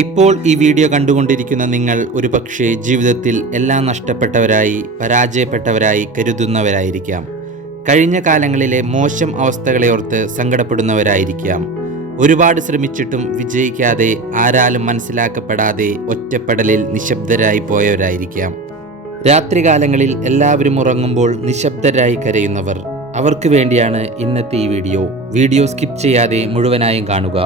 ഇപ്പോൾ ഈ വീഡിയോ കണ്ടുകൊണ്ടിരിക്കുന്ന നിങ്ങൾ ഒരുപക്ഷെ ജീവിതത്തിൽ എല്ലാം നഷ്ടപ്പെട്ടവരായി പരാജയപ്പെട്ടവരായി കരുതുന്നവരായിരിക്കാം. കഴിഞ്ഞ കാലങ്ങളിലെ മോശം അവസ്ഥകളെ ഓർത്ത് സങ്കടപ്പെടുന്നവരായിരിക്കാം. ഒരുപാട് ശ്രമിച്ചിട്ടും വിജയിക്കാതെ ആരാലും മനസ്സിലാക്കപ്പെടാതെ ഒറ്റപ്പെടലിൽ നിശബ്ദരായി പോയവരായിരിക്കാം. രാത്രികാലങ്ങളിൽ എല്ലാവരും ഉറങ്ങുമ്പോൾ നിശബ്ദരായി കരയുന്നവർ. അവർക്ക് വേണ്ടിയാണ് ഇന്നത്തെ ഈ വീഡിയോ സ്കിപ്പ് ചെയ്യാതെ മുഴുവനായും കാണുക.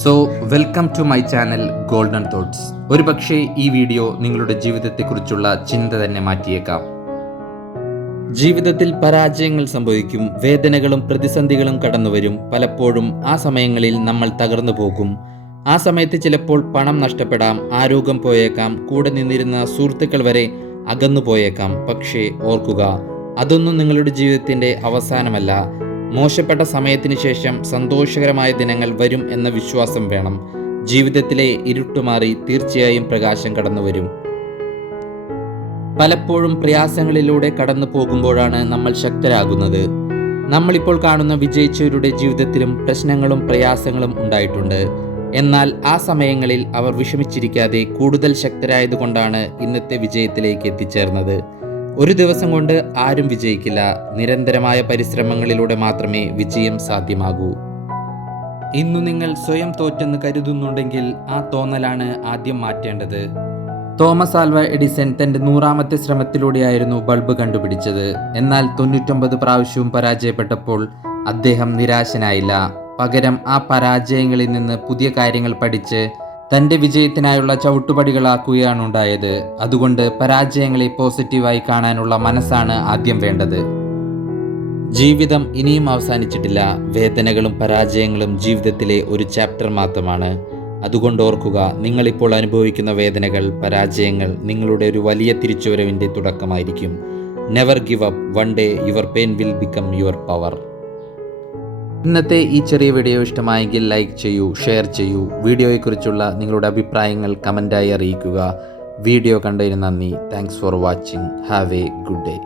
So welcome to my channel golden thoughts. ഒരുപക്ഷെ ഈ വീഡിയോ നിങ്ങളുടെ ജീവിതത്തെക്കുറിച്ചുള്ള ചിന്ത തന്നെ മാറ്റിയേക്കാം. ജീവിതത്തിൽ പരാജയങ്ങൾ സംഭവിക്കും, വേദനകളും പ്രതിസന്ധികളും കടന്നുവരും. പലപ്പോഴും ആ സമയങ്ങളിൽ നമ്മൾ തകർന്നു പോകും. ആ സമയത്ത് ചിലപ്പോൾ പണം നഷ്ടപ്പെടാം, ആരോഗ്യം പോയേക്കാം, കൂടെ നിന്നിരുന്ന സുഹൃത്തുക്കൾ വരെ അകന്നു പോയേക്കാം. പക്ഷേ ഓർക്കുക, അതൊന്നും നിങ്ങളുടെ ജീവിതത്തിൻ്റെ അവസാനമല്ല. മോശപ്പെട്ട സമയത്തിന് ശേഷം സന്തോഷകരമായ ദിനങ്ങൾ വരും എന്ന വിശ്വാസം വേണം. ജീവിതത്തിലെ ഇരുട്ടുമാറി തീർച്ചയായും പ്രകാശം കടന്നുവരും. പലപ്പോഴും പ്രയാസങ്ങളിലൂടെ കടന്നു പോകുമ്പോഴാണ് നമ്മൾ ശക്തരാകുന്നത്. നമ്മളിപ്പോൾ കാണുന്ന വിജയിച്ചവരുടെ ജീവിതത്തിലും പ്രശ്നങ്ങളും പ്രയാസങ്ങളും ഉണ്ടായിട്ടുണ്ട്. എന്നാൽ ആ സമയങ്ങളിൽ അവർ വിഷമിച്ചിരിക്കാതെ കൂടുതൽ ശക്തരായതുകൊണ്ടാണ് ഇന്നത്തെ വിജയത്തിലേക്ക് എത്തിച്ചേർന്നത്. ഒരു ദിവസം കൊണ്ട് ആരും വിജയിക്കില്ല. നിരന്തരമായ പരിശ്രമങ്ങളിലൂടെ മാത്രമേ വിജയം സാധ്യമാകൂ. ഇന്നു നിങ്ങൾ സ്വയം തോറ്റെന്ന് കരുതുന്നുണ്ടെങ്കിൽ ആ തോന്നലാണ് ആദ്യം മാറ്റേണ്ടത്. തോമസ് ആൽവ എഡിസൺ തൻ്റെ 100ാമത്തെ ശ്രമത്തിലൂടെയായിരുന്നു ബൾബ് കണ്ടുപിടിച്ചത്. എന്നാൽ 99 പ്രാവശ്യവും പരാജയപ്പെട്ടപ്പോൾ അദ്ദേഹം നിരാശനായില്ല. പകരം ആ പരാജയങ്ങളിൽ നിന്ന് പുതിയ കാര്യങ്ങൾ പഠിച്ച് തൻ്റെ വിജയത്തിനായുള്ള ചവിട്ടുപടികളാക്കുകയാണ് ഉണ്ടായത്. അതുകൊണ്ട് പരാജയങ്ങളെ പോസിറ്റീവായി കാണാനുള്ള മനസ്സാണ് ആദ്യം വേണ്ടത്. ജീവിതം ഇനിയും അവസാനിച്ചിട്ടില്ല. വേദനകളും പരാജയങ്ങളും ജീവിതത്തിലെ ഒരു ചാപ്റ്റർ മാത്രമാണ്. അതുകൊണ്ട് ഓർക്കുക, നിങ്ങളിപ്പോൾ അനുഭവിക്കുന്ന വേദനകൾ, പരാജയങ്ങൾ നിങ്ങളുടെ ഒരു വലിയ തിരിച്ചുവരവിൻ്റെ തുടക്കമായിരിക്കും. Never give up. One day your pain will become your power. ഇന്നത്തെ ഈ ചെറിയ വീഡിയോ ഇഷ്ടമായെങ്കിൽ ലൈക്ക് ചെയ്യൂ, ഷെയർ ചെയ്യൂ. വീഡിയോയെക്കുറിച്ചുള്ള നിങ്ങളുടെ അഭിപ്രായങ്ങൾ കമൻറ്റായി അറിയിക്കുക. വീഡിയോ കണ്ടതിന് നന്ദി. Thanks for watching. Have A good day.